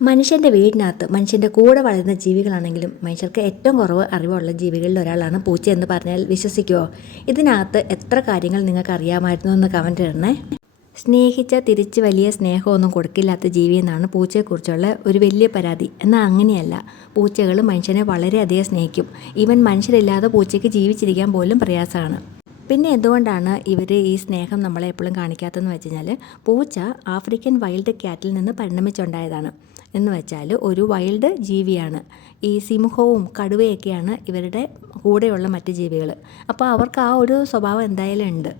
മനുഷ്യന്റെ വീടിനകത്ത് മനുഷ്യന്റെ കൂടെ വളരുന്ന ജീവികളാണെങ്കിലും മനുഷ്യർക്ക് ഏറ്റവും കുറവ് അറിവുള്ള ജീവികളിൽ ഒരാളാണ് പൂച്ച എന്ന് പറഞ്ഞാൽ വിശ്വസിക്കുമോ ഇതിനകത്ത് എത്ര കാര്യങ്ങൾ നിങ്ങൾക്ക് അറിയാമായിരുന്നു എന്ന് കമന്റ് ഇടണേ. സ്നേഹിച്ച തിരിച്ച് വലിയ സ്നേഹമൊന്നും കൊടുക്കില്ലാത്ത ജീവി എന്നാണ് പൂച്ചയെക്കുറിച്ചുള്ള ഒരു വലിയ പരാതി. എന്നാൽ അങ്ങനെയല്ല. പൂച്ചകൾ മനുഷ്യനെ വളരെയധികം സ്നേഹിക്കും. ഈവൻ മനുഷ്യരില്ലാതെ പൂച്ചയ്ക്ക് ജീവിച്ചിരിക്കാൻ പോലും പ്രയാസമാണ്. പിന്നെ എന്തുകൊണ്ടാണ് ഇവർ ഈ സ്നേഹം നമ്മളെ എപ്പോഴും കാണിക്കാത്തതെന്ന് വെച്ച് കഴിഞ്ഞാൽ പൂച്ച ആഫ്രിക്കൻ വൈൽഡ് ക്യാറ്റിൽ നിന്ന് പരിണമിച്ചുണ്ടായതാണ്. എന്ന് വെച്ചാൽ ഒരു വൈൽഡ് ജീവിയാണ്. ഈ സിംഹവും കടുവയൊക്കെയാണ് ഇവരുടെ കൂടെയുള്ള മറ്റ് ജീവികൾ അപ്പോൾ അവർക്ക് ആ ഒരു സ്വഭാവം എന്തായാലും ഉണ്ട്.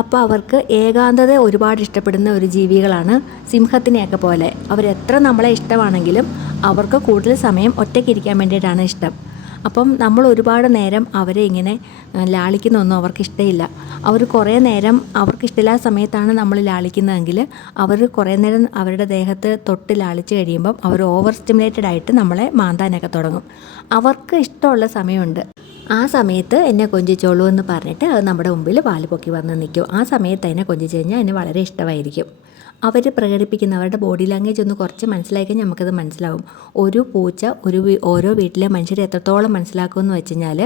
അപ്പോൾ അവർക്ക് ഏകാന്തത ഒരുപാട് ഇഷ്ടപ്പെടുന്ന ഒരു ജീവികളാണ് സിംഹത്തിനെയൊക്കെ പോലെ. അവരെത്ര നമ്മളെ ഇഷ്ടമാണെങ്കിലും അവർക്ക് കൂടുതൽ സമയം ഒറ്റയ്ക്കിരിക്കാൻ വേണ്ടിയിട്ടാണ് ഇഷ്ടം. അപ്പം നമ്മൾ ഒരുപാട് നേരം അവരെ ഇങ്ങനെ ലാളിക്കുന്നൊന്നും അവർക്ക് ഇഷ്ടമില്ല അവർ കുറേ നേരം അവർക്കിഷ്ടമില്ലാത്ത സമയത്താണ് നമ്മൾ ലാളിക്കുന്നതെങ്കിൽ അവർ കുറേ നേരം അവരുടെ ദേഹത്ത് തൊട്ട് ലാളിച്ച് കഴിയുമ്പം അവർ ഓവർ സ്റ്റിമുലേറ്റഡ് ആയിട്ട് നമ്മളെ മാന്താനൊക്കെ തുടങ്ങും. അവർക്ക് ഇഷ്ടമുള്ള സമയമുണ്ട്. ആ സമയത്ത് എന്നെ കൊഞ്ചിച്ചോളൂ എന്ന് പറഞ്ഞിട്ട് അത് നമ്മുടെ മുമ്പിൽ പാൽ പൊക്കി വന്ന് നിൽക്കും. ആ സമയത്ത് എന്നെ കൊഞ്ചിച്ച് കഴിഞ്ഞാൽ എന്നെ വളരെ ഇഷ്ടമായിരിക്കും. അവർ പ്രകടിപ്പിക്കുന്ന അവരുടെ ബോഡി ലാംഗ്വേജ് ഒന്ന് കുറച്ച് മനസ്സിലാക്കി നമുക്കത് മനസ്സിലാവും. ഒരു പൂച്ച ഒരു ഓരോ വീട്ടിലെ മനുഷ്യരെ എത്രത്തോളം മനസ്സിലാക്കുമെന്ന് വെച്ച് കഴിഞ്ഞാൽ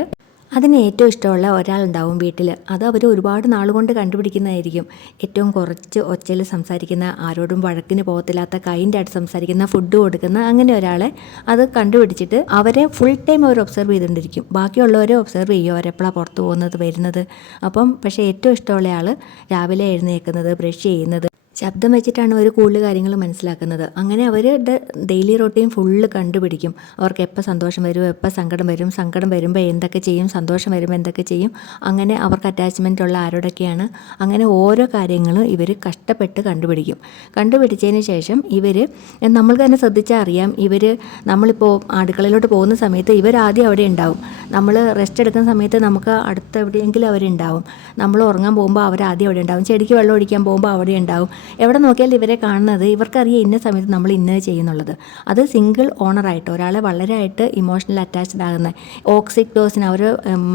അതിന് ഏറ്റവും ഇഷ്ടമുള്ള ഒരാളുണ്ടാവും വീട്ടിൽ അത് അവർ ഒരുപാട് നാളുകൊണ്ട് കണ്ടുപിടിക്കുന്നതായിരിക്കും. ഏറ്റവും കുറച്ച് ഒച്ചയിൽ സംസാരിക്കുന്ന ആരോടും വഴക്കിന് പോകത്തില്ലാത്ത കൈന്റെ ആയിട്ട് സംസാരിക്കുന്ന ഫുഡ് കൊടുക്കുന്ന അങ്ങനെ ഒരാളെ അത് കണ്ടുപിടിച്ചിട്ട് അവരെ ഫുൾ ടൈം അവർ ഒബ്സർവ് ചെയ്തുകൊണ്ടിരിക്കും. ബാക്കിയുള്ളവരെ ഒബ്സർവ് ചെയ്യും അവരെപ്പോഴാണ് പുറത്ത് പോകുന്നത് വരുന്നത്? അപ്പം പക്ഷേ ഏറ്റവും ഇഷ്ടമുള്ള ആൾ രാവിലെ എഴുന്നേൽക്കുന്നത് ബ്രഷ് ചെയ്യുന്നത് ശബ്ദം വെച്ചിട്ടാണ് അവർ കൂടുതൽ കാര്യങ്ങൾ മനസ്സിലാക്കുന്നത്. അങ്ങനെ അവരുടെ ഡെയിലി റൊട്ടീൻ ഫുള്ള് കണ്ടുപിടിക്കും. അവർക്ക് എപ്പോൾ സന്തോഷം വരും എപ്പോൾ സങ്കടം വരും സങ്കടം വരുമ്പോൾ എന്തൊക്കെ ചെയ്യും സന്തോഷം വരുമ്പോൾ എന്തൊക്കെ ചെയ്യും അങ്ങനെ അവർക്ക് അറ്റാച്ച്മെന്റ് ഉള്ള ആരോടൊക്കെയാണ്. അങ്ങനെ ഓരോ കാര്യങ്ങളും ഇവർ കഷ്ടപ്പെട്ട് കണ്ടുപിടിക്കും. കണ്ടുപിടിച്ചതിന് ശേഷം ഇവർ നമ്മൾ തന്നെ ശ്രദ്ധിച്ചാൽ അറിയാം ഇവർ നമ്മളിപ്പോൾ അടുക്കളയിലോട്ട് പോകുന്ന സമയത്ത് ഇവരാദ്യം അവിടെ ഉണ്ടാവും. നമ്മൾ റെസ്റ്റ് എടുക്കുന്ന സമയത്ത് നമുക്ക് അടുത്ത് എവിടെയെങ്കിലും അവരുണ്ടാവും നമ്മൾ ഉറങ്ങാൻ പോകുമ്പോൾ അവരാദ്യം അവിടെ ഉണ്ടാവും. ചെടിക്ക് വെള്ളം ഒഴിക്കാൻ പോകുമ്പോൾ അവിടെ ഉണ്ടാവും. എവിടെ നോക്കിയാൽ ഇവരെ കാണുന്നത് ഇവർക്കറിയാം ഇന്ന സമയത്ത് നമ്മൾ ഇന്നത് ചെയ്യുന്നുള്ളത്. അത് സിംഗിൾ ഓണറായിട്ട് ഒരാളെ വളരെയായിട്ട് ഇമോഷണൽ അറ്റാച്ച്ഡ് ആകുന്ന ഓക്സിറ്റോസിൻ അവർ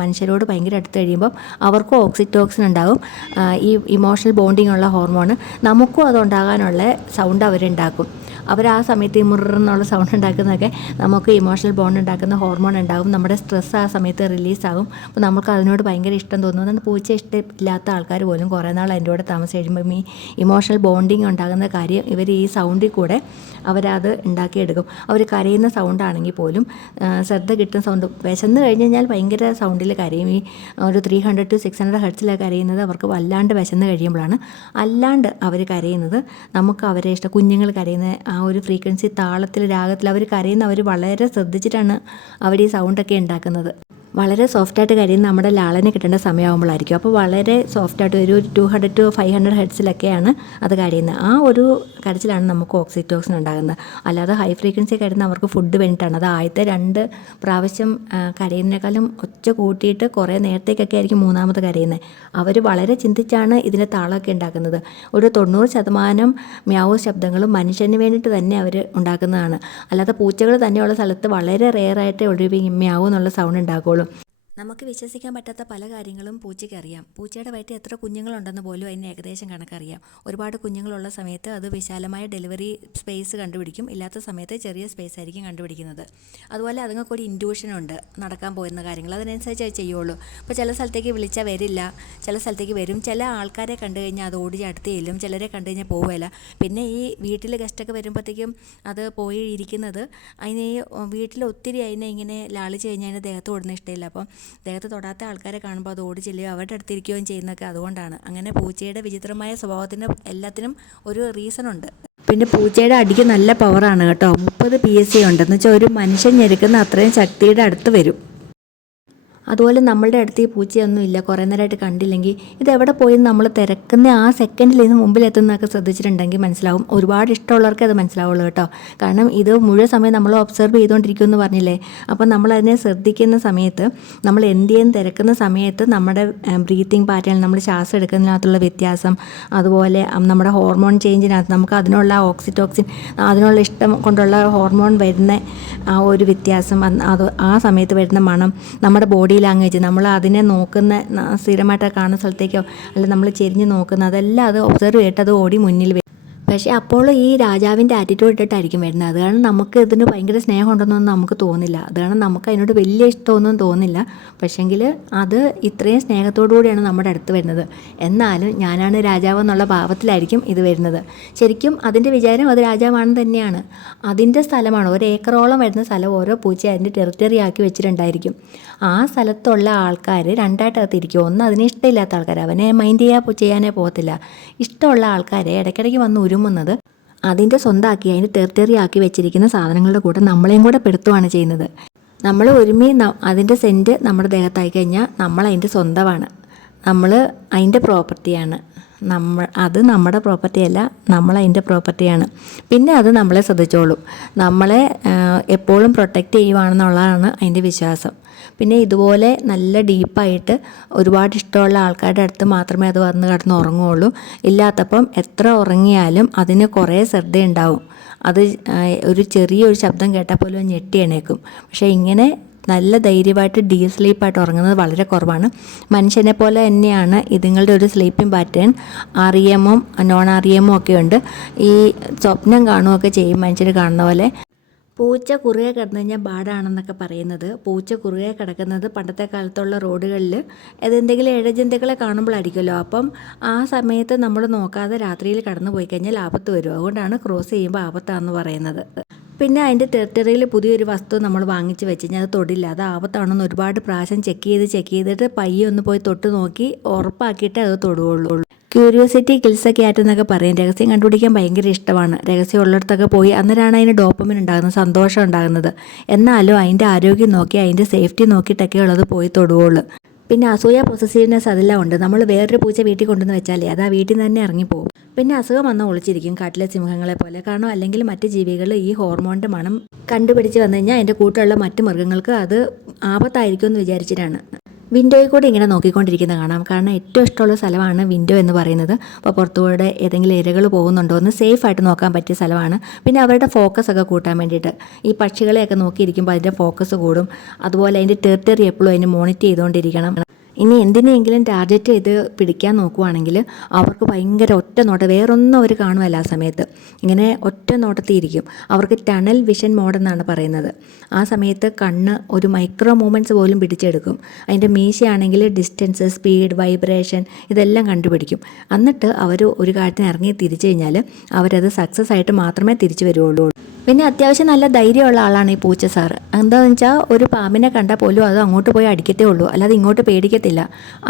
മനുഷ്യരോട് ഭയങ്കര അടുത്ത് കഴിയുമ്പം അവർക്കും ഓക്സിറ്റോക്സിൻ ഉണ്ടാകും ഈ ഇമോഷണൽ ബോണ്ടിങ് ഉള്ള ഹോർമോൺ നമുക്കും അതുണ്ടാകാനുള്ള സൗണ്ട് അവരുണ്ടാക്കും. അവർ ആ സമയത്ത് ഈ മുറന്നുള്ള സൗണ്ട് ഉണ്ടാക്കുന്നതൊക്കെ നമുക്ക് ഇമോഷണൽ ബോണ്ട് ഉണ്ടാക്കുന്ന ഹോർമോൺ ഉണ്ടാകും നമ്മുടെ സ്ട്രെസ് ആ സമയത്ത് റിലീസാകും അപ്പോൾ നമുക്ക് അതിനോട് ഭയങ്കര ഇഷ്ടം തോന്നും. എന്നാൽ പൂച്ച ഇഷ്ടമില്ലാത്ത ആൾക്കാർ പോലും കുറേ നാൾ അതിന്റെ കൂടെ താമസിച്ച് കഴിയുമ്പം ഈ ഇമോഷണൽ ബോണ്ടിങ് ഉണ്ടാകുന്ന കാര്യം ഇവർ ഈ സൗണ്ടിൽ കൂടെ അവരത് ഉണ്ടാക്കിയെടുക്കും. അവർ കരയുന്ന സൗണ്ടാണെങ്കിൽ പോലും ശ്രദ്ധ കിട്ടുന്ന സൗണ്ട് വിശന്ന് കഴിഞ്ഞ് കഴിഞ്ഞാൽ ഭയങ്കര സൗണ്ടിൽ കരയും. ഈ ഒരു three hundred to six hundred ഹെഡ്സിലൊക്കെ കരയുന്നത് അവർക്ക് വല്ലാണ്ട് വിശന്ന് കഴിയുമ്പോഴാണ്. അല്ലാണ്ട് അവർ കരയുന്നത് നമുക്ക് അവരെ ഇഷ്ടം കുഞ്ഞുങ്ങൾ കരയുന്ന ആ ഒരു ഫ്രീക്വൻസി താളത്തിൽ രാഗത്തിൽ അവർ കരയുന്ന അവർ വളരെ ശ്രദ്ധിച്ചിട്ടാണ് അവർ ഈ സൗണ്ടൊക്കെ ഉണ്ടാക്കുന്നത്. വളരെ സോഫ്റ്റായിട്ട് കരയുന്ന നമ്മുടെ ലാളനെ കിട്ടേണ്ട സമയമാകുമ്പോഴായിരിക്കും അപ്പോൾ വളരെ സോഫ്റ്റായിട്ട് ഒരു two hundred to five hundred ഹെഡ്സിലൊക്കെയാണ് അത് കഴിയുന്നത് ആ ഒരു കരച്ചിലാണ് നമുക്ക് ഓക്സിറ്റോക്സിൻ ഉണ്ടാകുന്നത്. അല്ലാതെ ഹൈ ഫ്രീക്വൻസി കരുതുന്ന അവർക്ക് ഫുഡ് വേണ്ടിയിട്ടാണ് അത് ആദ്യത്തെ രണ്ട് പ്രാവശ്യം കരയുന്നതിനേക്കാളും ഒച്ച കൂട്ടിയിട്ട് കുറേ നേരത്തേക്കൊക്കെ ആയിരിക്കും മൂന്നാമത് കരയുന്നത്. അവർ വളരെ ചിന്തിച്ചാണ് ഇതിന്റെ താളമൊക്കെ ഉണ്ടാക്കുന്നത്. ഒരു തൊണ്ണൂറ് ശതമാനം മ്യാവ് ശബ്ദങ്ങളും മനുഷ്യന് വേണ്ടിയിട്ട് തന്നെ അവർ ഉണ്ടാക്കുന്നതാണ്. അല്ലാതെ പൂച്ചകൾ തന്നെയുള്ള സ്ഥലത്ത് വളരെ റെയറായിട്ടേ ഒഴിവ് മ്യാവ് എന്നുള്ള സൗണ്ട് ഉണ്ടാക്കുകയുള്ളൂ നമുക്ക് വിശ്വസിക്കാൻ പറ്റാത്ത പല കാര്യങ്ങളും പൂച്ചയ്ക്ക് അറിയാം. പൂച്ചയുടെ വയറ്റിൽ എത്ര കുഞ്ഞുങ്ങളുണ്ടെന്ന് പോലും അതിന് ഏകദേശം കണക്കറിയാം. ഒരുപാട് കുഞ്ഞുങ്ങളുള്ള സമയത്ത് അത് വിശാലമായ ഡെലിവറി സ്പേസ് കണ്ടുപിടിക്കും. ഇല്ലാത്ത സമയത്ത് ചെറിയ സ്പേസ് ആയിരിക്കും കണ്ടുപിടിക്കുന്നത്. അതുപോലെ അതുങ്ങൾക്ക് ഒരു ഇൻഡ്യൂഷനുണ്ട് നടക്കാൻ പോകുന്ന കാര്യങ്ങൾ. അതിനനുസരിച്ച് അത് ചെയ്യുള്ളൂ. അപ്പോൾ ചില സ്ഥലത്തേക്ക് വിളിച്ചാൽ വരില്ല. ചില സ്ഥലത്തേക്ക് വരും. ചില ആൾക്കാരെ കണ്ടു കഴിഞ്ഞാൽ അത് ഓടി അടുത്ത് ചെല്ലും ചിലരെ കണ്ടു കഴിഞ്ഞാൽ പോവില്ല പിന്നെ ഈ വീട്ടിൽ ഗസ്റ്റൊക്കെ വരുമ്പോഴത്തേക്കും അത് പോയി ഇരിക്കുന്നത് അതിന് വീട്ടിൽ ഒത്തിരി അതിനെ ഇങ്ങനെ ലാളിച്ച് കഴിഞ്ഞാൽ അതിന് ദേഹത്ത് ഓടുന്ന ഇഷ്ടമില്ല. അപ്പം ദേഹത്ത് തൊടാത്ത ആൾക്കാരെ കാണുമ്പോൾ അത് ഓടി ചെല്ലുകയും അവരുടെ അടുത്തിരിക്കുകയും ചെയ്യുന്നതൊക്കെ അതുകൊണ്ടാണ്. അങ്ങനെ പൂച്ചയുടെ വിചിത്രമായ സ്വഭാവത്തിന് എല്ലാത്തിനും ഒരു റീസൺ ഉണ്ട്. പിന്നെ പൂച്ചയുടെ അടിക്ക് നല്ല പവറാണ് കേട്ടോ. മുപ്പത് പി എസ് സി ഉണ്ട് എന്ന് വെച്ചാൽ ഒരു മനുഷ്യൻ ഞെരുക്കുന്ന അത്രയും ശക്തിയുടെ അടുത്ത് വരും. അതുപോലെ നമ്മളുടെ അടുത്ത് ഈ പൂച്ചയൊന്നും ഇല്ല. കുറേ നേരമായിട്ട് കണ്ടില്ലെങ്കിൽ ഇത് എവിടെ പോയി നമ്മൾ തിരക്കുന്ന ആ സെക്കൻഡിൽ നിന്ന് മുമ്പിൽ എത്തുന്നതൊക്കെ ശ്രദ്ധിച്ചിട്ടുണ്ടെങ്കിൽ മനസ്സിലാവും. ഒരുപാട് ഇഷ്ടമുള്ളവർക്ക് അത് മനസ്സിലാവുള്ളൂ കേട്ടോ. കാരണം ഇത് മുഴുവൻ സമയം നമ്മൾ ഒബ്സർവ് ചെയ്തുകൊണ്ടിരിക്കും എന്ന് പറഞ്ഞില്ലേ? അപ്പോൾ നമ്മൾ അതിനെ ശ്രദ്ധിക്കുന്ന സമയത്ത് നമ്മൾ എന്ത് ചെയ്യുന്ന തിരക്കുന്ന സമയത്ത് നമ്മുടെ ബ്രീത്തിങ് പാറ്റേൺ നമ്മൾ ശ്വാസം എടുക്കുന്നതിനകത്തുള്ള വ്യത്യാസം അതുപോലെ നമ്മുടെ ഹോർമോൺ ചേഞ്ചിനകത്ത് നമുക്ക് അതിനുള്ള ഓക്സിറ്റോക്സിൻ അതിനുള്ള ഇഷ്ടം കൊണ്ടുള്ള ഹോർമോൺ വരുന്ന ആ ഒരു വ്യത്യാസം അത് ആ സമയത്ത് വരുന്ന മണം നമ്മുടെ ബോഡി ലാംഗ്വേജ് നമ്മൾ അതിനെ നോക്കുന്ന സ്ഥിരമായിട്ട് കാണുന്ന സ്ഥലത്തേക്കോ അല്ല നമ്മൾ ചെരിഞ്ഞ് നോക്കുന്ന അതെല്ലാം അത് ഒബ്സർവ് ചെയ്തിട്ട് അത് ഓടി മുന്നിൽ പക്ഷേ അപ്പോൾ ഈ രാജാവിന്റെ ആറ്റിറ്റ്യൂഡ് ഇട്ടിട്ടായിരിക്കും വരുന്നത്. അത് കാരണം നമുക്ക് ഇതിന് ഭയങ്കര സ്നേഹം ഉണ്ടെന്നൊന്നും നമുക്ക് തോന്നില്ല. അത് കാരണം നമുക്ക് അതിനോട് വലിയ ഇഷ്ടമൊന്നും തോന്നില്ല. പക്ഷേങ്കിൽ അത് ഇത്രയും സ്നേഹത്തോടു കൂടിയാണ് നമ്മുടെ അടുത്ത് വരുന്നത്. എന്നാലും ഞാനാണ് രാജാവ് എന്നുള്ള ഭാവത്തിലായിരിക്കും ഇത് വരുന്നത്. ശരിക്കും അതിന്റെ വിചാരം അത് രാജാവാണെന്ന് തന്നെയാണ്. അതിന്റെ സ്ഥലമാണ്. ഒരു ഏക്കറോളം വരുന്ന സ്ഥലം ഓരോ പൂച്ച അതിന്റെ ടെറിറ്ററി ആക്കി വെച്ചിട്ടുണ്ടായിരിക്കും. ആ സ്ഥലത്തുള്ള ആൾക്കാർ രണ്ടായിട്ട് ഇരിക്കും ഒന്ന് അതിന് ഇഷ്ടമില്ലാത്ത ആൾക്കാർ അവനെ മൈൻഡ് ചെയ്യാൻ ചെയ്യാനേ പോകത്തില്ല. ഇഷ്ടമുള്ള ആൾക്കാരെ ഇടയ്ക്കിടയ്ക്ക് വന്ന് ഉരുമുന്നത് അതിന്റെ സ്വന്തമാക്കി അതിന്റെ ടെറിറ്ററി ആക്കി വെച്ചിരിക്കുന്ന സാധനങ്ങളുടെ കൂടെ നമ്മളെയും കൂടെ പെടുത്തുകയാണ് ചെയ്യുന്നത്. നമ്മൾ ഒരുമി അതിന്റെ സെന്റ് നമ്മുടെ ദേഹത്തായി കഴിഞ്ഞാൽ നമ്മൾ അതിന്റെ സ്വന്തമാണ്. നമ്മൾ അതിന്റെ പ്രോപ്പർട്ടിയാണ്. നമ്മൾ അത് നമ്മുടെ പ്രോപ്പർട്ടിയല്ല നമ്മൾ അതിന്റെ പ്രോപ്പർട്ടിയാണ്. പിന്നെ അത് നമ്മളെ ശ്രദ്ധിച്ചോളും. നമ്മളെ എപ്പോഴും പ്രൊട്ടക്റ്റ് ചെയ്യുവാണെന്നുള്ളതാണ് അതിന്റെ വിശ്വാസം. പിന്നെ ഇതുപോലെ നല്ല ഡീപ്പായിട്ട് ഒരുപാട് ഇഷ്ടമുള്ള ആൾക്കാരുടെ അടുത്ത് മാത്രമേ അത് വന്ന് കിടന്ന് ഉറങ്ങുകയുള്ളൂ. ഇല്ലാത്തപ്പം എത്ര ഉറങ്ങിയാലും അതിന് കുറേ ശ്രദ്ധയുണ്ടാവും. അത് ഒരു ചെറിയൊരു ശബ്ദം കേട്ടാൽ പോലും ഞെട്ടി എണീക്കും. പക്ഷേ ഇങ്ങനെ നല്ല ധൈര്യമായിട്ട് ഡീ സ്ലീപ്പായിട്ട് ഉറങ്ങുന്നത് വളരെ കുറവാണ്. മനുഷ്യനെ പോലെ തന്നെയാണ് ഇതുങ്ങളുടെ ഒരു സ്ലീപ്പിംഗ് പാറ്റേൺ. ആർ ഇ എമ്മും നോൺ ആർ ഇ എമ്മും ഒക്കെ ഉണ്ട്. ഈ സ്വപ്നം കാണുകയൊക്കെ ചെയ്യും മനുഷ്യർ കാണുന്ന പോലെ. പൂച്ച കുറുകെ കിടന്നു കഴിഞ്ഞാൽ പാടാണെന്നൊക്കെ പറയുന്നത്. പൂച്ച കുറുകെ കിടക്കുന്നത് പണ്ടത്തെ കാലത്തുള്ള റോഡുകളിൽ ഏതെന്തെങ്കിലും ഇഴജന്തുക്കളെ കാണുമ്പോഴായിരിക്കുമല്ലോ അപ്പം ആ സമയത്ത് നമ്മൾ നോക്കാതെ രാത്രിയിൽ കടന്നു പോയി കഴിഞ്ഞാൽ ആപത്ത് വരും. അതുകൊണ്ടാണ് ക്രോസ് ചെയ്യുമ്പോൾ ആപത്താണെന്ന് പറയുന്നത്. പിന്നെ അതിന്റെ ടെറിട്ടറിയിൽ പുതിയൊരു വസ്തു നമ്മൾ വാങ്ങിച്ച് വെച്ച് കഴിഞ്ഞാൽ അത് തൊടില്ല. അത് ആപത്താണെന്ന് ഒരുപാട് പ്രാവശ്യം ചെക്ക് ചെയ്ത് ചെക്ക് ചെയ്തിട്ട് പയ്യെ ഒന്ന് പോയി തൊട്ട് നോക്കി ഉറപ്പാക്കിയിട്ടേ അത് തൊടുകയുള്ളൂ. ക്യൂരിയോസിറ്റി കിൽസൊക്കെ ആയിട്ടെന്നൊക്കെ പറയും. രഹസ്യം കണ്ടുപിടിക്കാൻ ഭയങ്കര ഇഷ്ടമാണ്. രഹസ്യം ഉള്ളിടത്തൊക്കെ പോയി അന്നേരമാണ് അതിന് ഡോപ്പമിൻ ഉണ്ടാകുന്നത് സന്തോഷം ഉണ്ടാകുന്നത്. എന്നാലും അതിന്റെ ആരോഗ്യം നോക്കി അതിന്റെ സേഫ്റ്റി നോക്കിയിട്ടൊക്കെ ഉള്ളത് പോയി തൊടുകയുള്ളൂ പിന്നെ അസൂയ പൊസസീവ്നെസ് അതെല്ലാം ഉണ്ട്. നമ്മൾ വേറൊരു പൂച്ച വീട്ടിൽ കൊണ്ടുവന്ന് വെച്ചാലേ അത് ആ വീട്ടിൽ നിന്ന് തന്നെ ഇറങ്ങിപ്പോകും. പിന്നെ അസുഖം വന്ന് ഒളിച്ചിരിക്കും കാട്ടിലെ സിംഹങ്ങളെ പോലെ. കാരണം അല്ലെങ്കിൽ മറ്റ് ജീവികൾ ഈ ഹോർമോണിന്റെ മണം കണ്ടുപിടിച്ച് വന്നു കഴിഞ്ഞാൽ അതിന്റെ കൂട്ടുള്ള മറ്റ് മൃഗങ്ങൾക്ക് അത് ആപത്തായിരിക്കും എന്ന് വിചാരിച്ചിട്ടാണ്. വിൻഡോയിൽ കൂടി ഇങ്ങനെ നോക്കിക്കൊണ്ടിരിക്കുന്നത് കാണാം. കാരണം ഏറ്റവും ഇഷ്ടമുള്ള സ്ഥലമാണ് വിൻഡോ എന്ന് പറയുന്നത്. അപ്പോൾ പുറത്തുകൂടെ ഏതെങ്കിലും ഇരകൾ പോകുന്നുണ്ടോ എന്ന് സേഫ് ആയിട്ട് നോക്കാൻ പറ്റിയ സ്ഥലമാണ്. പിന്നെ അവരുടെ ഫോക്കസ് ഒക്കെ കൂട്ടാൻ വേണ്ടിയിട്ട്. ഈ പക്ഷികളെയൊക്കെ നോക്കിയിരിക്കുമ്പോൾ അതിന്റെ ഫോക്കസ് കൂടും. അതുപോലെ അതിന്റെ ടെറിട്ടറി എപ്പോഴും അതിന് മോണിറ്റർ ചെയ്തുകൊണ്ടിരിക്കണം. ഇനി എന്തിനെങ്കിലും ടാർഗറ്റ് ചെയ്ത് പിടിക്കാൻ നോക്കുവാണെങ്കിൽ അവർക്ക് ഭയങ്കര ഒറ്റ നോട്ടം വേറൊന്നും അവർ കാണുമല്ല ആ സമയത്ത്. ഇങ്ങനെ ഒറ്റ നോട്ടത്തിയിരിക്കും അവർക്ക് ടണൽ വിഷൻ മോഡ് എന്നാണ് പറയുന്നത്. ആ സമയത്ത് കണ്ണ് ഒരു മൈക്രോ മൂമെന്റ്സ് പോലും പിടിച്ചെടുക്കും. അതിന്റെ മീശയാണെങ്കിൽ ഡിസ്റ്റൻസ് സ്പീഡ് വൈബ്രേഷൻ ഇതെല്ലാം കണ്ടുപിടിക്കും. എന്നിട്ട് അവർ ഒരു കാര്യത്തിന് ഇറങ്ങി തിരിച്ചു കഴിഞ്ഞാൽ അവരത് സക്സസ് ആയിട്ട് മാത്രമേ തിരിച്ചു വരുള്ളൂ പിന്നെ അത്യാവശ്യം നല്ല ധൈര്യമുള്ള ആളാണ് ഈ പൂച്ച സാറ് എന്താണെന്ന് വെച്ചാൽ ഒരു പാമ്പിനെ കണ്ടാൽ പോലും അത് അങ്ങോട്ട് പോയി അടിക്കത്തേ ഉള്ളൂ. അല്ലാതെ ഇങ്ങോട്ട് പേടിക്കത്തില്ല.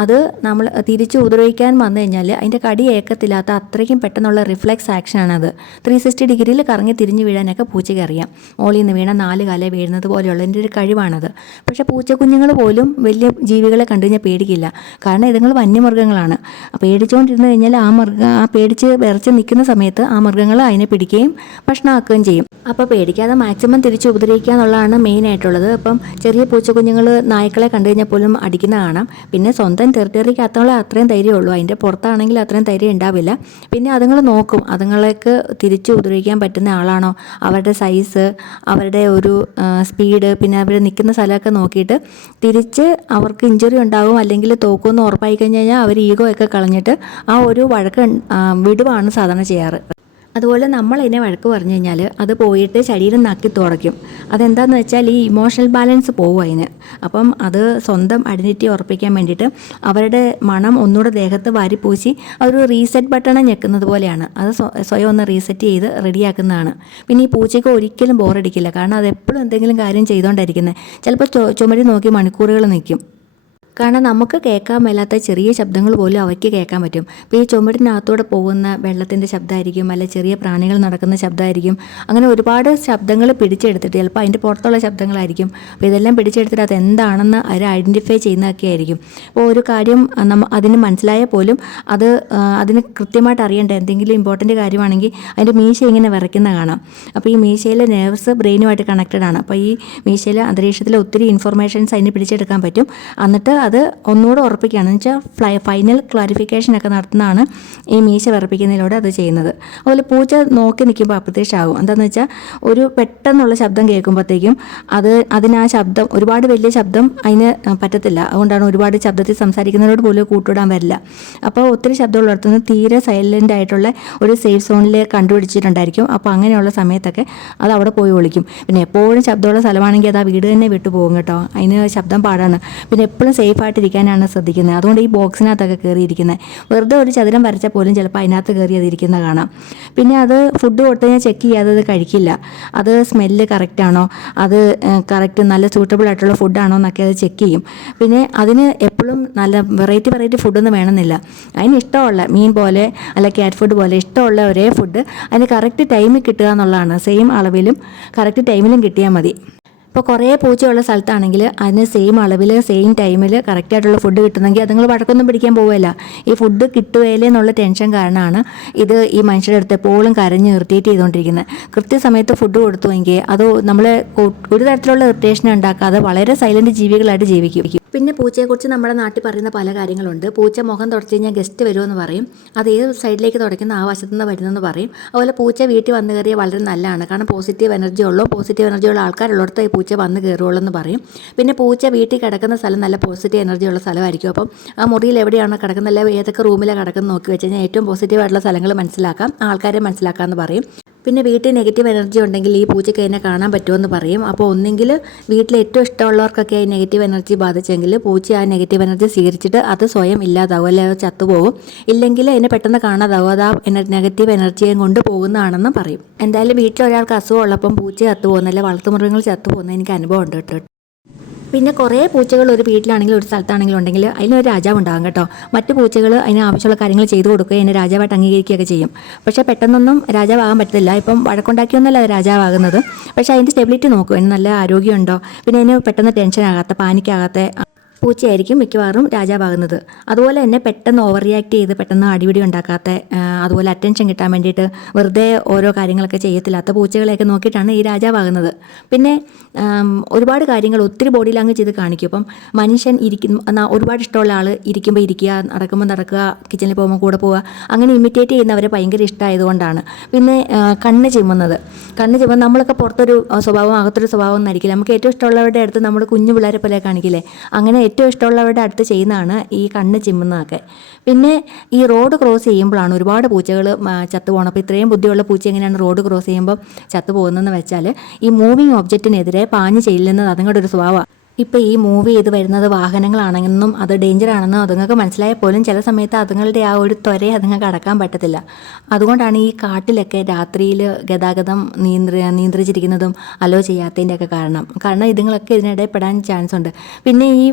അത് നമ്മൾ തിരിച്ച് ഉപദ്രവിക്കാൻ വന്നു കഴിഞ്ഞാൽ അതിന്റെ കടി ഏക്കത്തില്ലാത്ത അത്രയ്ക്കും പെട്ടെന്നുള്ള റിഫ്ലെക്സ് ആക്ഷനാണത് ത്രീ സിക്സ്റ്റി ഡിഗ്രിയിൽ കറങ്ങി തിരിഞ്ഞ് വീഴാനൊക്കെ പൂച്ചയ്ക്ക് അറിയാം. ഓളിൽ നിന്ന് വീണ നാല് കാലേ വീഴുന്നത് പോലെയുള്ളതിന്റെ ഒരു കഴിവാണത്. പക്ഷേ പൂച്ചക്കുഞ്ഞുങ്ങൾ പോലും വലിയ ജീവികളെ കണ്ടു കഴിഞ്ഞാൽ പേടിക്കില്ല. കാരണം ഇതുങ്ങൾ വന്യമൃഗങ്ങളാണ്. പേടിച്ചുകൊണ്ടിരുന്ന് കഴിഞ്ഞാൽ ആ മൃഗം ആ പേടിച്ച് വിറച്ച് നിൽക്കുന്ന സമയത്ത് ആ മൃഗങ്ങൾ അതിനെ പിടിക്കുകയും ഭക്ഷണമാക്കുകയും ചെയ്യും. അപ്പോൾ പേടിക്കാതെ മാക്സിമം തിരിച്ച് ഉപദ്രവിക്കുക എന്നുള്ളതാണ് മെയിൻ ആയിട്ടുള്ളത്. അപ്പം ചെറിയ പൂച്ചക്കുഞ്ഞുങ്ങൾ നായ്ക്കളെ കണ്ടു കഴിഞ്ഞാൽ പോലും അടിക്കുന്ന കാണാം. പിന്നെ സ്വന്തം ടെറിട്ടറിക്കകത്തുള്ള അത്രയും ധൈര്യമുള്ളൂ അതിന്റെ പുറത്താണെങ്കിൽ അത്രയും ധൈര്യം ഉണ്ടാവില്ല. പിന്നെ അതുങ്ങൾ നോക്കും. അതുങ്ങളേക്ക് തിരിച്ച് ഉപദ്രവിക്കാൻ പറ്റുന്ന ആളാണോ? അവരുടെ സൈസ് അവരുടെ ഒരു സ്പീഡ് പിന്നെ അവർ നിൽക്കുന്ന സ്ഥലമൊക്കെ നോക്കിയിട്ട് തിരിച്ച് അവർക്ക് ഇഞ്ചുറി ഉണ്ടാകും അല്ലെങ്കിൽ തോക്കുമെന്ന് ഉറപ്പായി കഴിഞ്ഞ് കഴിഞ്ഞാൽ അവർ ഈഗോ ഒക്കെ കളഞ്ഞിട്ട് ആ ഒരു വഴക്ക് വിടുവാണ് സാധാരണ ചെയ്യാറ്. അതുപോലെ നമ്മൾ അതിനെ വഴക്ക് പറഞ്ഞു കഴിഞ്ഞാൽ അത് പോയിട്ട് ശരീരം നക്കി തുടയ്ക്കും. അതെന്താണെന്ന് വെച്ചാൽ ഈ ഇമോഷണൽ ബാലൻസ് പോകും അതിന്. അപ്പം അത് സ്വന്തം ഐഡന്റിറ്റി ഉറപ്പിക്കാൻ വേണ്ടിയിട്ട് അവരുടെ മണം ഒന്നുകൂടെ ദേഹത്ത് വാരിപ്പൂശി ഒരു റീസെറ്റ് ബട്ടൺ ഞെക്കുന്നത് പോലെയാണ്. അത് സ്വയം ഒന്ന് റീസെറ്റ് ചെയ്ത് റെഡിയാക്കുന്നതാണ് പിന്നെ ഈ പൂച്ചയ്ക്ക് ഒരിക്കലും ബോറടിക്കില്ല കാരണം അത് എപ്പോഴും എന്തെങ്കിലും കാര്യം ചെയ്തുകൊണ്ടിരിക്കുന്നത് ചിലപ്പോൾ ചുമരി നോക്കി മണിക്കൂറുകൾ നിൽക്കും കാരണം നമുക്ക് കേൾക്കാൻ മേലാത്ത ചെറിയ ശബ്ദങ്ങൾ പോലും അവയ്ക്ക് കേൾക്കാൻ പറ്റും. ഇപ്പോൾ ഈ ചുമടിനകത്തൂടെ പോകുന്ന വെള്ളത്തിന്റെ ശബ്ദമായിരിക്കും അല്ലെ ചെറിയ പ്രാണികൾ നടക്കുന്ന ശബ്ദമായിരിക്കും അങ്ങനെ ഒരുപാട് ശബ്ദങ്ങൾ പിടിച്ചെടുത്തിട്ട് ചിലപ്പോൾ അതിന്റെ പുറത്തുള്ള ശബ്ദങ്ങളായിരിക്കും. അപ്പോൾ ഇതെല്ലാം പിടിച്ചെടുത്തിട്ട് അത് എന്താണെന്ന് അവർ ഐഡന്റിഫൈ ചെയ്യുന്നതൊക്കെ ആയിരിക്കും അപ്പോൾ ഒരു കാര്യം നമ്മ അതിന് മനസ്സിലായാൽ പോലും അത് അതിന് കൃത്യമായിട്ട് അറിയേണ്ട എന്തെങ്കിലും ഇമ്പോർട്ടന്റ് കാര്യമാണെങ്കിൽ അതിന്റെ മീശ ഇങ്ങനെ വിറയ്ക്കുന്ന കാണാം. അപ്പോൾ ഈ മീശയിലെ നെർവ്സ് ബ്രെയിനുമായിട്ട് കണക്റ്റഡ് ആണ്. അപ്പോൾ ഈ മീശയിലെ അന്തരീക്ഷത്തിലെ ഒത്തിരി ഇൻഫർമേഷൻസ് അതിന് പിടിച്ചെടുക്കാൻ പറ്റും. എന്നിട്ട് അത് ഒന്നുകൂടെ ഉറപ്പിക്കുകയാണ്. എന്ന് വെച്ചാൽ ഫ്ലൈ ഫൈനൽ ക്ലാരിഫിക്കേഷൻ ഒക്കെ നടത്തുന്നതാണ് ഈ മീശ വിറപ്പിക്കുന്നതിലൂടെ അത് ചെയ്യുന്നത്. അതുപോലെ പൂച്ച നോക്കി നിൽക്കുമ്പോൾ അപ്രത്യക്ഷമാകും. എന്താണെന്ന് വെച്ചാൽ ഒരു പെട്ടെന്നുള്ള ശബ്ദം കേൾക്കുമ്പോഴത്തേക്കും അത് അതിന് ആ ശബ്ദം ഒരുപാട് വലിയ ശബ്ദം അതിന് പറ്റത്തില്ല. അതുകൊണ്ടാണ് ഒരുപാട് ശബ്ദത്തിൽ സംസാരിക്കുന്നതിനോട് പോലും കൂട്ടുവിടാൻ വരില്ല. അപ്പോൾ ഒത്തിരി ശബ്ദമുള്ളിടത്തുനിന്ന് തീരെ സൈലന്റ് ആയിട്ടുള്ള ഒരു സേഫ് സോണിൽ കണ്ടുപിടിച്ചിട്ടുണ്ടായിരിക്കും. അപ്പോൾ അങ്ങനെയുള്ള സമയത്തൊക്കെ അത് അവിടെ പോയി ഒളിക്കും. പിന്നെ എപ്പോഴും ശബ്ദമുള്ള സ്ഥലമാണെങ്കിൽ അത് ആ വീട് തന്നെ വിട്ടു പോകും കേട്ടോ. അതിന് ശബ്ദം പാടാണ്. പിന്നെ എപ്പോഴും സേഫ് ആയിട്ടിരിക്കാനാണ് ശ്രദ്ധിക്കുന്നത്. അതുകൊണ്ട് ഈ ബോക്സിനകത്തൊക്കെ കയറിയിരിക്കുന്നത് വെറുതെ ഒരു ചതുരം വരച്ചാൽ പോലും ചിലപ്പോൾ അതിനകത്ത് കയറി അതിരിക്കുന്നത് കാണാം. പിന്നെ അത് ഫുഡ് കൊടുത്തു കഴിഞ്ഞാൽ ചെക്ക് ചെയ്യാതെ അത് കഴിക്കില്ല. അത് സ്മെല്ല് കറക്റ്റാണോ അത് കറക്റ്റ് നല്ല സൂട്ടബിൾ ആയിട്ടുള്ള ഫുഡാണോ എന്നൊക്കെ അത് ചെക്ക് ചെയ്യും. പിന്നെ അതിന് എപ്പോഴും നല്ല വെറൈറ്റി വെറൈറ്റി ഫുഡൊന്നും വേണമെന്നില്ല. അതിന് ഇഷ്ടമുള്ള മീൻ പോലെ അല്ല ക്യാറ്റ് ഫുഡ് പോലെ ഇഷ്ടമുള്ള ഒരേ ഫുഡ് അതിന് കറക്റ്റ് ടൈമിൽ കിട്ടുക എന്നുള്ളതാണ്. സെയിം അളവിലും കറക്റ്റ് ടൈമിലും കിട്ടിയാൽ മതി. ഇപ്പോൾ കുറേ പൂച്ചയുള്ള സ്ഥലത്താണെങ്കിൽ അതിന് സെയിം അളവിൽ സെയിം ടൈമിൽ കറക്റ്റായിട്ടുള്ള ഫുഡ് കിട്ടുന്നെങ്കിൽ അതുങ്ങൾ വഴക്കൊന്നും പിടിക്കാൻ പോവില്ല ഈ ഫുഡ് കിട്ടുകയില്ലേ എന്നുള്ള ടെൻഷൻ കാരണമാണ് ഇത് ഈ മനുഷ്യരുടെ അടുത്ത് എപ്പോഴും കരഞ്ഞ് ഇറിറ്റേറ്റ് ചെയ്തുകൊണ്ടിരിക്കുന്നത് കൃത്യസമയത്ത് ഫുഡ് കൊടുത്തുവെങ്കിൽ അത് നമ്മളെ ഒരു തരത്തിലുള്ള ഇറിറ്റേഷൻ ഉണ്ടാക്കാതെ വളരെ സൈലന്റ് ജീവികളായിട്ട് ജീവിക്കും. പിന്നെ പൂച്ചയെക്കുറിച്ച് നമ്മുടെ നാട്ടിൽ പറയുന്ന പല കാര്യങ്ങളുണ്ട്. പൂച്ച മുഖം തുടച്ചു കഴിഞ്ഞാൽ ഗസ്റ്റ് വരുമെന്ന് പറയും. അത് ഏത് സൈഡിലേക്ക് തുടയ്ക്കുന്ന ആ വശത്തു നിന്ന് വരുന്നെന്ന് പറയും. അതുപോലെ പൂച്ച വീട്ടിൽ വന്നു കയറിയാൽ വളരെ നല്ലതാണ്. കാരണം പോസിറ്റീവ് എനർജി ഉള്ളൂ. പോസിറ്റീവ് എനർജി ഉള്ള ആൾക്കാരുള്ളിടത്ത് ഈ പൂച്ച വന്ന് കയറുള്ളൂ എന്ന് പറയും. പിന്നെ പൂച്ച വീട്ടിൽ കിടക്കുന്ന സ്ഥലം നല്ല പോസിറ്റീവ് എനർജി ഉള്ള സ്ഥലമായിരിക്കും. അപ്പം ആ മുറിയിൽ എവിടെയാണോ കിടക്കുന്നത്? അല്ലെങ്കിൽ ഏതൊക്കെ റൂമിലാണ് കിടക്കുന്നത്? നോക്കി വെച്ച് കഴിഞ്ഞാൽ ഏറ്റവും പോസിറ്റീവ് ആയിട്ടുള്ള സ്ഥലങ്ങൾ മനസ്സിലാക്കാം. ആൾക്കാരെ മനസ്സിലാക്കാമെന്ന് പറയും. പിന്നെ വീട്ടിൽ നെഗറ്റീവ് എനർജി ഉണ്ടെങ്കിൽ ഈ പൂച്ചയ്ക്ക് അതിനെ കാണാൻ പറ്റുമെന്ന് പറയും. അപ്പോൾ ഒന്നെങ്കിൽ വീട്ടിൽ ഏറ്റവും ഇഷ്ടമുള്ളവർക്കൊക്കെ ഈ നെഗറ്റീവ് എനർജി ബാധിച്ചെങ്കിൽ പൂച്ച ആ നെഗറ്റീവ് എനർജി സ്വീകരിച്ചിട്ട് അത് സ്വയം ഇല്ലാതാവും അല്ലെങ്കിൽ ചത്തുപോകും ഇല്ലെങ്കിൽ അതിനെ പെട്ടെന്ന് കാണാതാവും. അത് ആ നെഗറ്റീവ് എനർജിയും കൊണ്ട് പോകുന്നതാണെന്ന് പറയും. എന്തായാലും വീട്ടിൽ ഒരാൾക്ക് അസുഖം ഉള്ളപ്പം പൂച്ച ചത്തുപോകുന്ന അല്ലെങ്കിൽ വളർത്തുമൃഗങ്ങൾ ചത്തുപോകുന്ന എനിക്ക് അനുഭവം ഉണ്ട് കേട്ടോ. പിന്നെ കുറേ പൂച്ചകൾ ഒരു വീട്ടിലാണെങ്കിലും ഒരു സ്ഥലത്താണെങ്കിലും ഉണ്ടെങ്കിൽ അതിനൊരു രാജാവ് ഉണ്ടാകും കേട്ടോ. മറ്റു പൂച്ചകൾ അതിന് ആവശ്യമുള്ള കാര്യങ്ങൾ ചെയ്തു കൊടുക്കുക അതിനെ രാജാവായിട്ട് അംഗീകരിക്കുകയൊക്കെ ചെയ്യും. പക്ഷേ പെട്ടെന്നൊന്നും രാജാവാകാൻ പറ്റത്തില്ല. ഇപ്പം വഴക്കുണ്ടാക്കിയൊന്നുമല്ല രാജാവാകുന്നത്. പക്ഷേ അതിന്റെ സ്റ്റെബിലിറ്റി നോക്കും. അതിന് നല്ല ആരോഗ്യമുണ്ടോ? പിന്നെ അതിന് പെട്ടെന്ന് ടെൻഷൻ ആകാത്ത പാനിക്കാകാത്ത പൂച്ചയായിരിക്കും മിക്കവാറും രാജാവാകുന്നത്. അതുപോലെ തന്നെ പെട്ടെന്ന് ഓവർ റിയാക്ട് ചെയ്ത് പെട്ടെന്ന് അടിപിടി ഉണ്ടാക്കാത്ത അതുപോലെ അറ്റൻഷൻ കിട്ടാൻ വേണ്ടിയിട്ട് വെറുതെ ഓരോ കാര്യങ്ങളൊക്കെ ചെയ്യത്തില്ലാത്ത പൂച്ചകളെയൊക്കെ നോക്കിയിട്ടാണ് ഈ രാജാവാകുന്നത്. പിന്നെ ഒരുപാട് കാര്യങ്ങൾ ഒത്തിരി ബോഡി ലാംഗ്വേജ് ചെയ്ത് കാണിക്കും. അപ്പം മനുഷ്യൻ ഇരിക്കുന്ന ഒരുപാട് ഇഷ്ടമുള്ള ആൾ ഇരിക്കുമ്പോൾ ഇരിക്കുക നടക്കുമ്പോൾ നടക്കുക കിച്ചണിൽ പോകുമ്പോൾ കൂടെ പോവുക അങ്ങനെ ഇമിറ്റേറ്റ് ചെയ്യുന്നവരെ ഭയങ്കര ഇഷ്ടമായതുകൊണ്ടാണ് പിന്നെ കണ്ണ് ചിമ്മുന്നത് കണ്ണ് ചിമ്മുന്നത് നമ്മളൊക്കെ പുറത്തൊരു സ്വഭാവം അകത്തൊരു സ്വഭാവം എന്നായിരിക്കില്ല നമുക്ക് ഏറ്റവും ഇഷ്ടമുള്ളവരുടെ അടുത്ത് നമ്മൾ കുഞ്ഞു പിള്ളേരെ പോലെ കാണിക്കില്ലേ? അങ്ങനെ ഏറ്റവും ഇഷ്ടമുള്ളവരുടെ അടുത്ത് ചെയ്യുന്നതാണ് ഈ കണ്ണ് ചിമ്മുന്നതൊക്കെ. പിന്നെ ഈ റോഡ് ക്രോസ് ചെയ്യുമ്പോഴാണ് ഒരുപാട് പൂച്ചകൾ ചത്തുപോകണം അപ്പോൾ ഇത്രയും ബുദ്ധിയുള്ള പൂച്ച എങ്ങനെയാണ് റോഡ് ക്രോസ് ചെയ്യുമ്പോൾ ചത്തുപോകുന്നതെന്ന് വെച്ചാൽ ഈ മൂവിങ് ഒബ്ജക്റ്റിനെതിരെ പാഞ്ഞ് ചെയ്യില്ലെന്നത് അതുങ്ങളുടെ ഒരു സ്വഭാവമാണ് ഇപ്പോൾ ഈ മൂവ് ചെയ്ത് വരുന്നത് വാഹനങ്ങളാണെന്നും അത് ഡേഞ്ചർ ആണെന്നും അതുങ്ങൾക്ക് മനസ്സിലായ പോലും ചില സമയത്ത് അതുങ്ങളുടെ ആ ഒരു ത്വരയെ അതുങ്ങൾക്ക് അടക്കാൻ പറ്റത്തില്ല. അതുകൊണ്ടാണ് ഈ കാട്ടിലൊക്കെ രാത്രിയിൽ ഗതാഗതം നിയന്ത്ര നിയന്ത്രിച്ചിരിക്കുന്നതും അലോ ചെയ്യാത്തതിന്റെയൊക്കെ കാരണം. കാരണം ഇതുങ്ങളൊക്കെ ഇതിനിടെ പെടാൻ ചാൻസ് ഉണ്ട്. പിന്നെ ഈ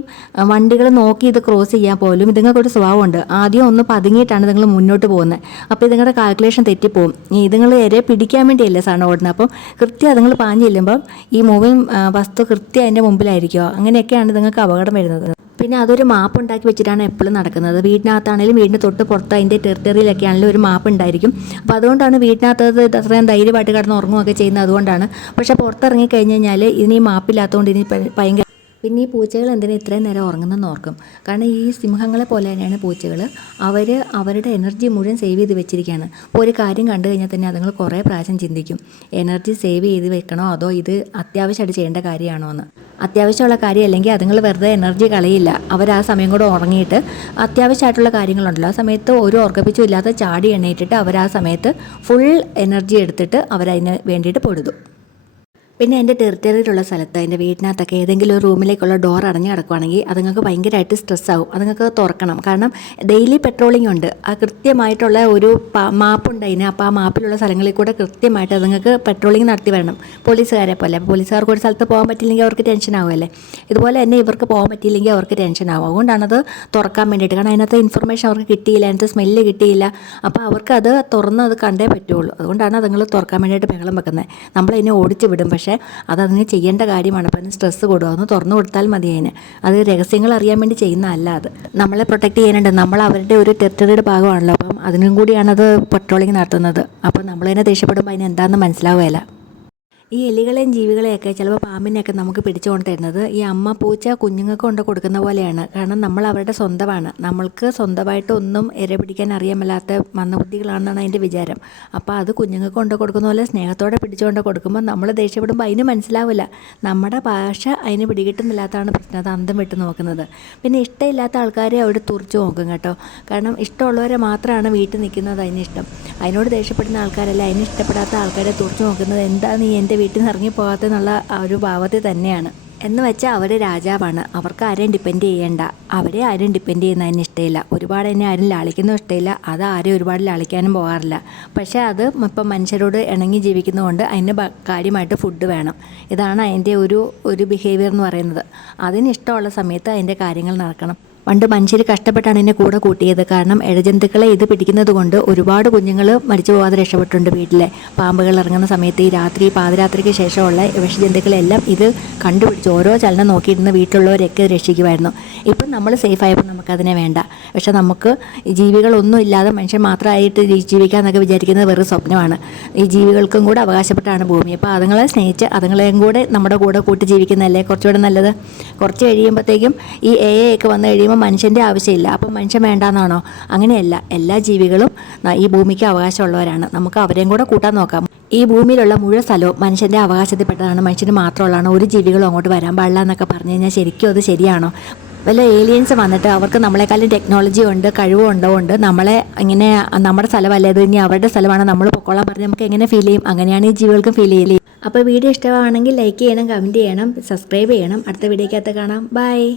വണ്ടികൾ നോക്കി ഇത് ക്രോസ് ചെയ്യാൻ പോലും ഇതുങ്ങൾക്കൊരു സ്വഭാവമുണ്ട്. ആദ്യം ഒന്ന് പതുങ്ങിയിട്ടാണ് ഇതുങ്ങൾ മുന്നോട്ട് പോകുന്നത് അപ്പോൾ ഇതുങ്ങളുടെ കാൽക്കുലേഷൻ തെറ്റിപ്പോവും. ഇതുങ്ങൾ എരെ പിടിക്കാൻ വേണ്ടിയല്ലേ സാധനം ഓടുന്നത് അപ്പം കൃത്യം അതുങ്ങൾ പാഞ്ഞു ചെല്ലുമ്പം ഈ മൂവിങ് വസ്തു കൃത്യം അതിന്റെ മുമ്പിലായിരിക്കുക അങ്ങനെയൊക്കെയാണ് നിങ്ങൾക്ക് അപകടം വരുന്നത്. പിന്നെ അതൊരു മാപ്പ് ഉണ്ടാക്കി വെച്ചിട്ടാണ് എപ്പോഴും നടക്കുന്നത്. വീടിനകത്താണെങ്കിലും വീടിന്റെ തൊട്ട് പുറത്ത് അതിന്റെ ടെറിട്ടറിയിലൊക്കെ ആണെങ്കിലും ഒരു മാപ്പ് ഉണ്ടായിരിക്കും. അപ്പോൾ അതുകൊണ്ടാണ് വീടിനകത്ത് അത്രയും ധൈര്യമായിട്ട് കിടന്ന് ഉറങ്ങുകയൊക്കെ ചെയ്യുന്നത് അതുകൊണ്ടാണ്. പക്ഷേ പുറത്തിറങ്ങി കഴിഞ്ഞ് കഴിഞ്ഞാൽ ഇതിന് ഈ മാപ്പില്ലാത്തതുകൊണ്ട് ഇനി ഭയങ്കര പിന്നെ ഈ പൂച്ചകൾ എന്തിനാ ഇത്രയും നേരം ഉറങ്ങുന്നെന്ന് ഓർക്കും. കാരണം ഈ സിംഹങ്ങളെ പോലെ തന്നെയാണ് പൂച്ചകൾ അവർ അവരുടെ എനർജി മുഴുവൻ സേവ് ചെയ്ത് വെച്ചിരിക്കുകയാണ് അപ്പോൾ ഒരു കാര്യം കണ്ടു കഴിഞ്ഞാൽ തന്നെ അതുങ്ങൾ കുറേ പ്രാവശ്യം ചിന്തിക്കും. എനർജി സേവ് ചെയ്ത് വെക്കണോ അതോ ഇത് അത്യാവശ്യമായിട്ട് ചെയ്യേണ്ട കാര്യമാണോ എന്ന്. അത്യാവശ്യമുള്ള കാര്യം അല്ലെങ്കിൽ അതുങ്ങൾ വെറുതെ എനർജി കളയില്ല. അവർ ആ സമയം കൂടെ ഉറങ്ങിയിട്ട് അത്യാവശ്യമായിട്ടുള്ള കാര്യങ്ങളുണ്ടല്ലോ. ആ സമയത്ത് ഒരു ഉറക്കപ്പിച്ചും ഇല്ലാത്ത ചാടി എണ്ണയിട്ടിട്ട് അവർ ആ സമയത്ത് ഫുൾ എനർജി എടുത്തിട്ട് അവരതിന് വേണ്ടിയിട്ട് പൊടുതു പിന്നെ എന്റെ ടെറിറ്ററിയിലുള്ള സ്ഥലത്ത് എന്റെ വീട്ടിനകത്തൊക്കെ ഏതെങ്കിലും ഒരു റൂമിലേക്കുള്ള ഡോർ അടഞ്ഞു കിടക്കുവാണെങ്കിൽ അതുങ്ങൾക്ക് ഭയങ്കരമായിട്ട് സ്ട്രെസ് ആവും. അതുങ്ങൾക്ക് തുറക്കണം. കാരണം ഡെയിലി പെട്രോളിംഗ് ഉണ്ട്. ആ കൃത്യമായിട്ടുള്ള ഒരു മാപ്പുണ്ട് അതിന്. അപ്പോൾ ആ മാപ്പിലുള്ള സ്ഥലങ്ങളിൽ കൂടെ കൃത്യമായിട്ട് അതുങ്ങൾക്ക് പെട്രോളിംഗ് നടത്തി വരണം. പോലീസുകാരെ പോലെ. പോലീസുകാർക്ക് ഒരു സ്ഥലത്ത് പോകാൻ പറ്റില്ലെങ്കിൽ അവർക്ക് ടെൻഷൻ ആവുമല്ലേ? ഇതുപോലെ തന്നെ ഇവർക്ക് പോകാൻ പറ്റിയില്ലെങ്കിൽ അവർക്ക് ടെൻഷൻ ആവും. അത് തുറക്കാൻ വേണ്ടിയിട്ട്. കാരണം അതിനകത്ത് ഇൻഫർമേഷൻ അവർക്ക് കിട്ടിയില്ല. അതിനകത്ത് സ്മെല്ല് കിട്ടിയില്ല. അപ്പോൾ അവർക്ക് അത് തുറന്ന് അത് കണ്ടേ പറ്റുള്ളൂ. അതുകൊണ്ടാണ് അതുങ്ങൾ തുറക്കാൻ വേണ്ടിയിട്ട് ബഹളം വെക്കുന്നത്. നമ്മളതിനെ ഓടിച്ച് വിടും. പക്ഷേ പക്ഷേ അതതിന് ചെയ്യേണ്ട കാര്യമാണ്. അപ്പം അതിന് സ്ട്രെസ്സ് കൊടുക്കുക ഒന്ന് തുറന്നു കൊടുത്താൽ മതി അതിന്. അത് രഹസ്യങ്ങൾ അറിയാൻ വേണ്ടി ചെയ്യുന്ന അല്ല അത്. നമ്മളെ പ്രൊട്ടക്ട് ചെയ്യാനുണ്ട്. നമ്മൾ അവരുടെ ഒരു ടെറിട്ടറിയുടെ ഭാഗമാണല്ലോ. അപ്പം അതിനും കൂടിയാണത് പട്രോളിങ് നടത്തുന്നത്. അപ്പം നമ്മളതിനെ ദേഷ്യപ്പെടുമ്പോൾ അതിന് എന്താണെന്ന് മനസ്സിലാവുകയില്ല. ഈ എലികളെയും ജീവികളെയൊക്കെ ചിലപ്പോൾ പാമ്പിനെയൊക്കെ നമുക്ക് പിടിച്ചുകൊണ്ട് തരുന്നത് ഈ അമ്മ പൂച്ച കുഞ്ഞുങ്ങൾക്ക് കൊണ്ട് കൊടുക്കുന്ന പോലെയാണ്. കാരണം നമ്മൾ അവരുടെ സ്വന്തമാണ്. നമ്മൾക്ക് സ്വന്തമായിട്ട് ഒന്നും ഇര പിടിക്കാൻ അറിയാമല്ലാത്ത മന്ദബുദ്ധികളാണെന്നാണ് അതിന്റെ വിചാരം. അപ്പോൾ അത് കുഞ്ഞുങ്ങൾക്ക് കൊണ്ട് കൊടുക്കുന്ന പോലെ സ്നേഹത്തോടെ പിടിച്ചുകൊണ്ട് കൊടുക്കുമ്പോൾ നമ്മൾ ദേഷ്യപ്പെടുമ്പോൾ അതിന് മനസ്സിലാവില്ല. നമ്മുടെ ഭാഷ അതിന് പിടികിട്ടുന്നില്ലാത്തതാണ് പ്രശ്നം. അത് അന്തം വിട്ട് നോക്കുന്നത്. പിന്നെ ഇഷ്ടമില്ലാത്ത ആൾക്കാരെ അവിടെ തുറച്ചു നോക്കും കേട്ടോ. കാരണം ഇഷ്ടമുള്ളവരെ മാത്രമാണ് വീട്ടിൽ നിൽക്കുന്നത് അതിന് ഇഷ്ടം അതിനോട് ദേഷ്യപ്പെടുന്ന ആൾക്കാരല്ല അതിന് ഇഷ്ടപ്പെടാത്ത ആൾക്കാരെ തുറച്ചു നോക്കുന്നത്. എന്താണ് നീ എന്റെ വീട്ടിൽ നിന്ന് ഇറങ്ങി പോകാത്തെന്നുള്ള ആ ഒരു ഭാവത്തിൽ തന്നെയാണ്. എന്ന് വെച്ചാൽ അവർ രാജാവാണ്. അവർക്ക് ആരെയും ഡിപ്പെൻഡ് ചെയ്യേണ്ട. അവരെ ആരും ഡിപ്പെൻഡ് ചെയ്യുന്നതിന് ഇഷ്ടമില്ല ഒരുപാട് എന്നെ ആരും ലാളിക്കുന്നതും ഇഷ്ടമില്ല അത് ആരെയും ഒരുപാട് ലാളിക്കാനും പോകാറില്ല. പക്ഷേ അത് ഇപ്പം മനുഷ്യരോട് ഇണങ്ങി ജീവിക്കുന്നതുകൊണ്ട് അതിന് കാര്യമായിട്ട് ഫുഡ് വേണം. ഇതാണ് അതിന്റെ ഒരു ഒരു ബിഹേവിയർ എന്ന് പറയുന്നത്. അതിന് ഇഷ്ടമുള്ള സമയത്ത് അതിന്റെ കാര്യങ്ങൾ നടക്കണം. പണ്ട് മനുഷ്യർ കഷ്ടപ്പെട്ടാണ് എന്നെ കൂടെ കൂട്ടിയത്. കാരണം ഇഴജന്തുക്കളെ ഇത് പിടിക്കുന്നത് കൊണ്ട് ഒരുപാട് കുഞ്ഞുങ്ങൾ മരിച്ചു പോകാതെ രക്ഷപ്പെട്ടിട്ടുണ്ട് വീട്ടിലെ. പാമ്പുകൾ ഇറങ്ങുന്ന സമയത്ത് ഈ രാത്രി പാതിരാത്രിക്ക് ശേഷമുള്ള വിഷജന്തുക്കളെല്ലാം ഇത് കണ്ടുപിടിച്ച് ഓരോ ചലനം നോക്കിയിരുന്ന വീട്ടിലുള്ളവരൊക്കെ രക്ഷിക്കുമായിരുന്നു. ഇപ്പം നമ്മൾ സേഫ് ആയപ്പോൾ നമുക്കതിനെ വേണ്ട. പക്ഷേ നമുക്ക് ജീവികളൊന്നും ഇല്ലാതെ മനുഷ്യൻ മാത്രമായിട്ട് ജീവിക്കാമെന്നൊക്കെ വിചാരിക്കുന്നത് വെറും സ്വപ്നമാണ്. ഈ ജീവികൾക്കും കൂടെ അവകാശപ്പെട്ടാണ് ഭൂമി. അപ്പോൾ അതുങ്ങളെ സ്നേഹിച്ച് അതുങ്ങളെയും കൂടെ നമ്മുടെ കൂടെ കൂട്ടി ജീവിക്കുന്നതല്ലേ കുറച്ചുകൂടെ നല്ലത്? കുറച്ച് കഴിയുമ്പോഴത്തേക്കും ഈ എ ഒക്കെ വന്നു കഴിയുമ്പോൾ മനുഷ്യന്റെ ആവശ്യമില്ല. അപ്പം മനുഷ്യൻ വേണ്ടാന്നാണോ? അങ്ങനെയല്ല. എല്ലാ ജീവികളും ഈ ഭൂമിക്ക് അവകാശമുള്ളവരാണ്. നമുക്ക് അവരെയും കൂടെ കൂട്ടാൻ നോക്കാം. ഈ ഭൂമിയിലുള്ള മുഴുവൻ സ്ഥലവും മനുഷ്യന്റെ അവകാശത്തിൽപ്പെട്ടതാണ്. മനുഷ്യന് മാത്രമുള്ളതാണ്. ഒരു ജീവികളും അങ്ങോട്ട് വരാൻ പാടില്ല എന്നൊക്കെ പറഞ്ഞു കഴിഞ്ഞാൽ ശരിക്കും അത് ശരിയാണോ? വല്ല ഏലിയൻസ് വന്നിട്ട് അവർക്ക് നമ്മളെക്കാളും ടെക്നോളജി ഉണ്ട് കഴിവുണ്ടോ ഉണ്ട് നമ്മളെ ഇങ്ങനെ നമ്മുടെ സ്ഥലമല്ല ഇത്? ഇനി അവരുടെ സ്ഥലമാണ്? നമ്മൾ പൊക്കോളാൻ പറഞ്ഞ് നമുക്ക് എങ്ങനെ ഫീൽ ചെയ്യും? അങ്ങനെയാണ് ഈ ജീവികൾക്കും ഫീൽ ചെയ്യൽ. അപ്പോൾ വീഡിയോ ഇഷ്ടമാണെങ്കിൽ ലൈക്ക് ചെയ്യണം കമന്റ് ചെയ്യണം സബ്സ്ക്രൈബ് ചെയ്യണം. അടുത്ത വീഡിയോക്കകത്ത് കാണാം. ബൈ